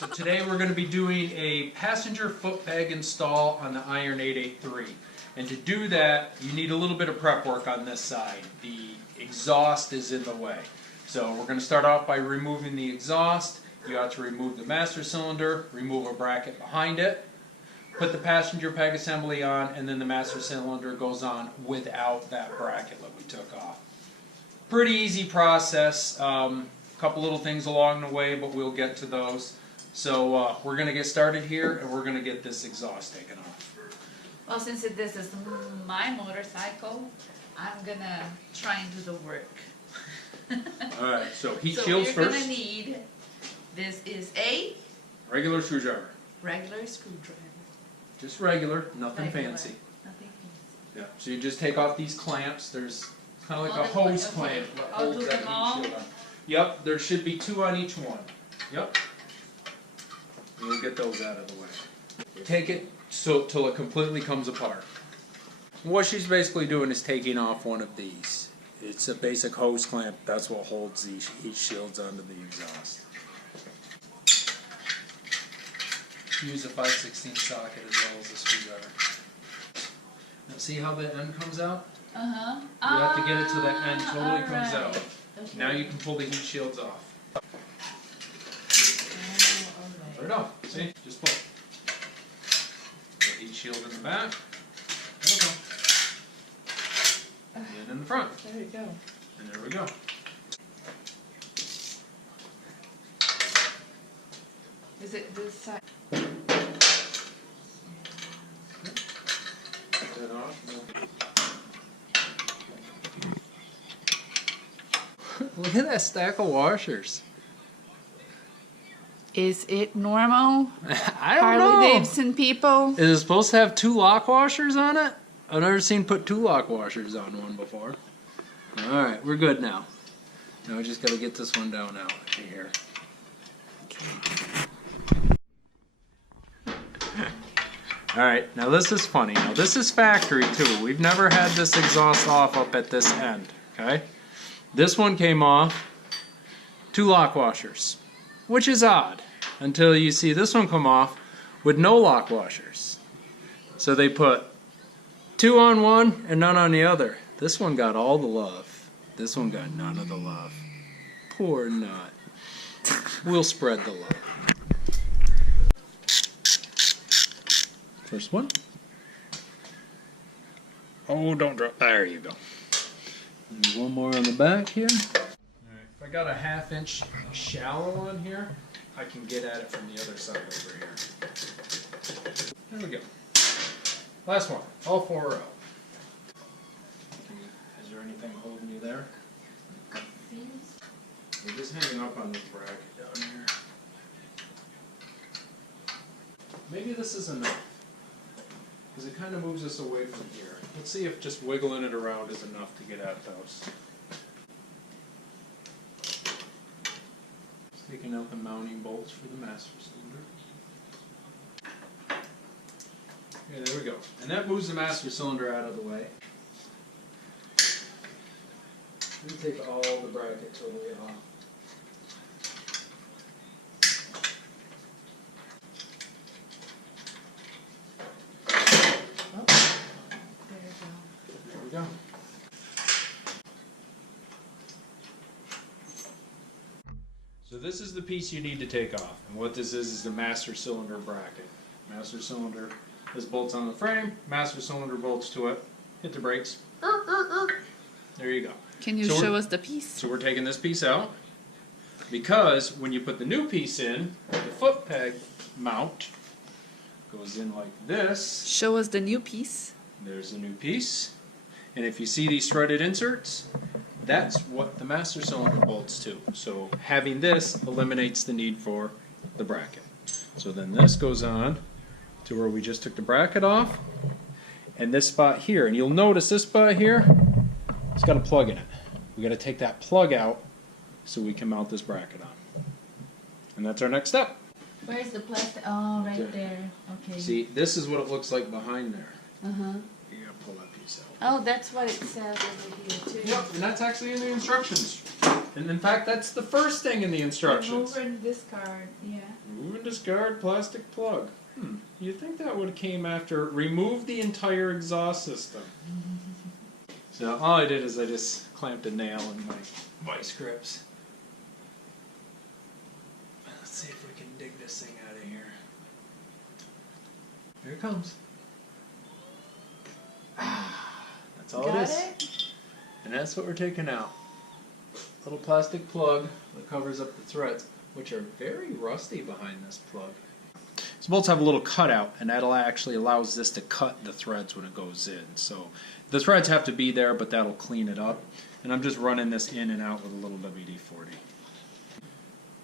So today we're going to be doing a passenger foot peg install on the Iron 883. And to do that, you need a little bit of prep work on this side. The exhaust is in the way. So we're going to start off by removing the exhaust. You have to remove the master cylinder, remove a bracket behind it, put the passenger peg assembly on, and then the master cylinder goes on without that bracket that we took off. Pretty easy process. Couple little things along the way, but we'll get to those. So we're going to get started here, and we're going to get this exhaust taken off. Well, since this is my motorcycle, I'm going to try and do the work. Alright, so heat shields first. So you're going to need, this is a regular screwdriver. Regular screwdriver. Just regular, nothing fancy. Nothing fancy. Yeah. So you just take off these clamps. There's kind of like a Oh, hose okay. clamp that I'll holds do that them all? heat shield on. Yep, there should be 2 on each one. Yep. And we'll get those out of the way. Take it till it completely comes apart. What she's basically doing is taking off one of these. It's a basic hose clamp. That's what holds these heat shields onto the exhaust. Use a 5/16 socket as well as a screwdriver. Now see how the end comes out? Uh-huh. You have to get it till that end totally comes out. Okay. Now you can pull the heat shields off. There we go. See? Just pull. The heat shield in the back. There we go. And in the front. There we go. And there we go. Is it this side? Take that off. Look at that stack of washers. Is it normal? I don't know. Harley Davidson people? Is it supposed to have 2 lock washers on it? I've never seen put 2 lock washers on one before. Alright, we're good now. Now we just gotta get this one down out here. Alright, now this is funny. Now this is factory too. We've never had this exhaust off up at this end. Okay? This one came off 2 lock washers, which is odd until you see this one come off with no lock washers. So they put 2 on one and none on the other. This one got all the love. This one got none of the love. Poor nut. We'll spread the love. First one. Oh, don't drop. There you go. And one more on the back here. Alright, if I got a 1/2 inch shallow on here, I can get at it from the other side over here. There we go. Last one. All 4 are out. Is there anything holding you there? We're just hanging up on this bracket down here. Maybe this is enough, because it kind of moves us away from here. Let's see if just wiggling it around is enough to get at those. Taking out the mounting bolts for the master cylinder. Okay, there we go. And that moves the master cylinder out of the way. Let me take all the bracket totally off. There we go. So this is the piece you need to take off. And what this is the master cylinder bracket. Master cylinder has bolts on the frame, master cylinder bolts to it. Hit the brakes. There you go. Can you show us the piece? So we're taking this piece out because when you put the new piece in, the foot peg mount goes in like this. Show us the new piece. There's a new piece. And if you see these threaded inserts, that's what the master cylinder bolts to. So having this eliminates the need for the bracket. So then this goes on to where we just took the bracket off, and this spot here. And you'll notice this spot here, it's got a plug in it. We got to take that plug out so we can mount this bracket on. And that's our next step. Where's the plastic? Oh, right there. Okay. See, this is what it looks like behind there. Uh-huh. You gotta pull that piece out. Oh, that's what it says over here too. Yep, and that's actually in the instructions. And in fact, that's the first thing in the instructions. Remove and discard, yeah. Remove and discard plastic plug. You'd think that would have came after remove the entire exhaust system. So all I did is I just clamped a nail in my vice grips. Let's see if we can dig this thing out of here. Here it comes. That's all it is. And that's what we're taking out. Little plastic plug that covers up the threads, which are very rusty behind this plug. These bolts have a little cutout, and that'll actually allows this to cut the threads when it goes in. So the threads have to be there, but that'll clean it up. And I'm just running this in and out with a little WD-40.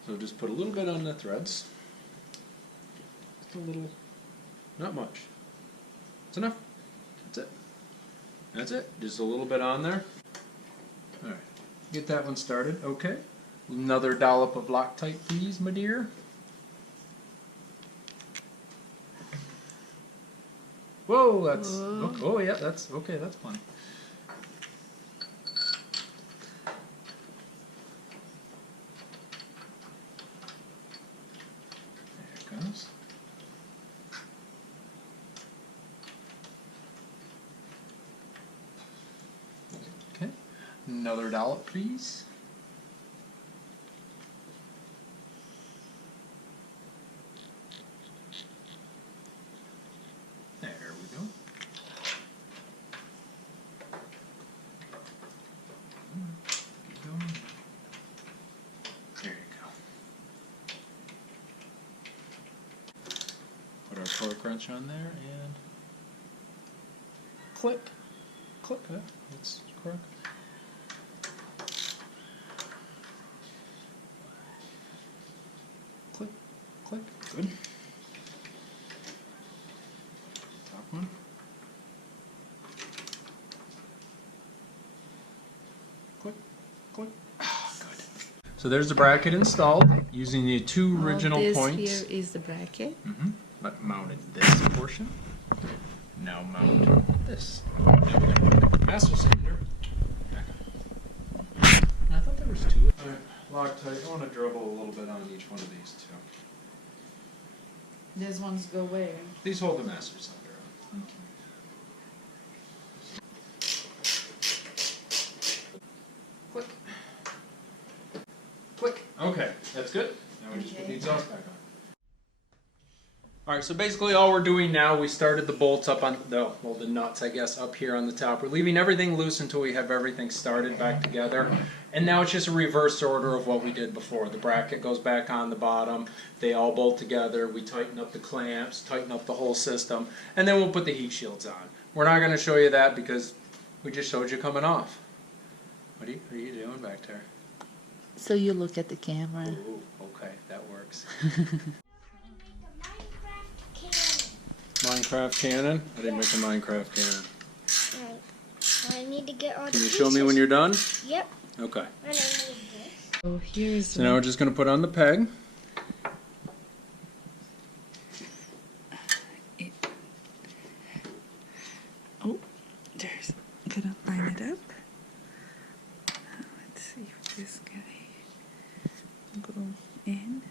So just put a little bit on the threads. Just a little, not much. That's enough. That's it. That's it. Just a little bit on there. All right. Get that one started. Okay. Another dollop of Loctite, please, my dear. Whoa, that's oh yeah, that's okay. That's plenty. There it goes. Okay, another dollop, please. Put our torque wrench on there and click. Click, huh? That's correct. Click, click, good. Top one. Click, click. Ah, good. So there's the bracket installed using the two original points. This here is the bracket. But mounted this portion. Now mount this. Master cylinder. I thought there was two. Alright, Loctite. I want to dribble a little bit on each one of these two. These ones go where? These hold the master cylinder on. Click. Click. Okay, that's good. Now we just put the exhaust back on. Alright, so basically all we're doing now, we started the bolts up on, the nuts I guess, up here on the top. We're leaving everything loose until we have everything started back together. And now it's just a reverse order of what we did before. The bracket goes back on the bottom, they all bolt together, we tighten up the clamps, tighten up the whole system, and then we'll put the heat shields on. We're not going to show you that because we just showed you coming off. What are you doing back there? So you look at the camera. Ooh, okay, that works. Minecraft cannon? I didn't make a Minecraft cannon. Right. I need to get all the Can you show me when you're done? Yep. Okay. And I need this. So here's So now we're just going to put on the peg. oh, there's gonna line it up. Let's see if this guy go in.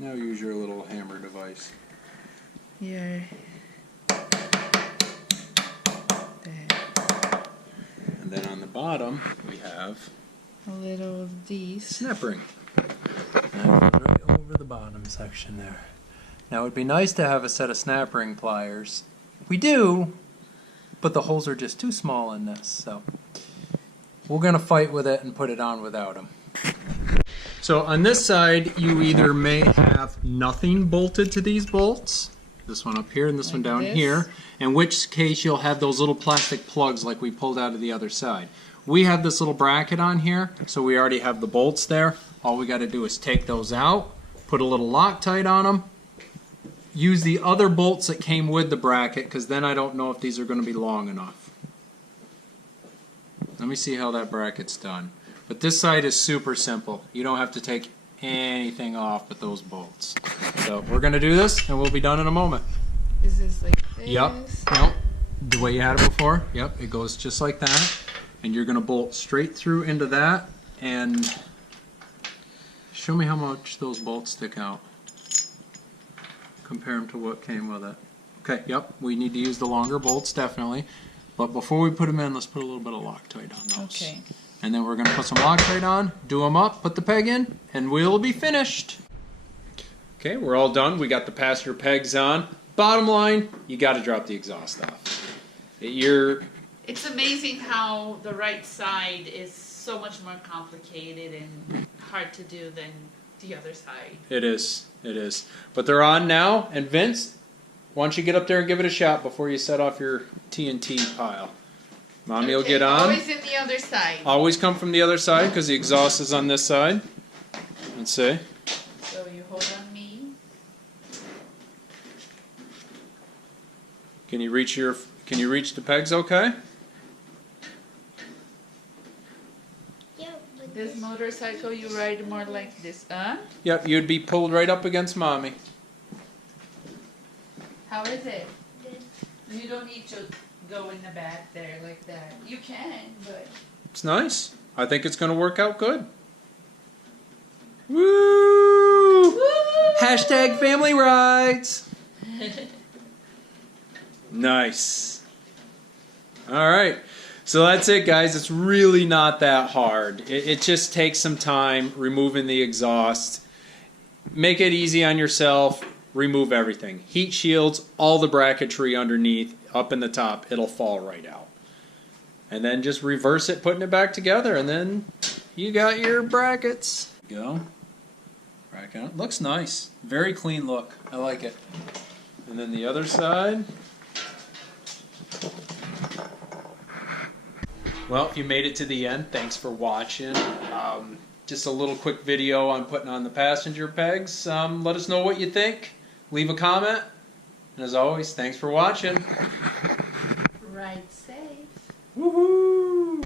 Now use your little hammer device. Yeah. There. And then on the bottom we have A little of these. snap ring. That goes right over the bottom section there. Now it'd be nice to have a set of snap ring pliers. We do, but the holes are just too small in this, so we're going to fight with it and put it on without them. So on this side, you either may have nothing bolted to these bolts, this one up here and this one down here, in which case you'll have those little plastic plugs like we pulled out of the other side. We have this little bracket on here, so we already have the bolts there. All we got to do is take those out, put a little Loctite on them, use the other bolts that came with the bracket, because then I don't know if these are going to be long enough. Let me see how that bracket's done. But this side is super simple. You don't have to take anything off but those bolts. So we're gonna do this and we'll be done in a moment. Is this like this? Yep. Nope. The way you had it before. Yep. It goes just like that. And you're gonna bolt straight through into that and show me how much those bolts stick out. Compare them to what came with it. Okay, yep, we need to use the longer bolts, definitely. But before we put them in, let's put a little bit of Loctite on those. Okay. And then we're going to put some Loctite on, do them up, put the peg in, and we'll be finished. Okay, we're all done. We got the passenger pegs on. Bottom line, you got to drop the exhaust off. It's amazing how the right side is so much more complicated and hard to do than the other side. It is. But they're on now, and Vince, why don't you get up there and give it a shot before you set off your TNT pile. Mommy will get on. Always in the other side. Always come from the other side because the exhaust is on this side. Let's see. So you hold on me. Can you reach the pegs okay? Yeah, like This motorcycle you ride more like this, huh? Yep, you'd be pulled right up against Mommy. How is it? Good. You don't need to go in the back there like that. You can, but It's nice. I think it's going to work out good. Woo! Woo! Hashtag family rides. Nice. All right. So that's it, guys. It's really not that hard. It just takes some time removing the exhaust. Make it easy on yourself. Remove everything. Heat shields, all the bracketry underneath, up in the top, it'll fall right out. And then just reverse it, putting it back together, and then you got your brackets. Go. Bracket it. Looks nice. Very clean look. I like it. And then the other side. Well, if you made it to the end, thanks for watching. Just a little quick video on putting on the passenger pegs. Let us know what you think. Leave a comment. And as always, thanks for watching. ride safe. Woohoo!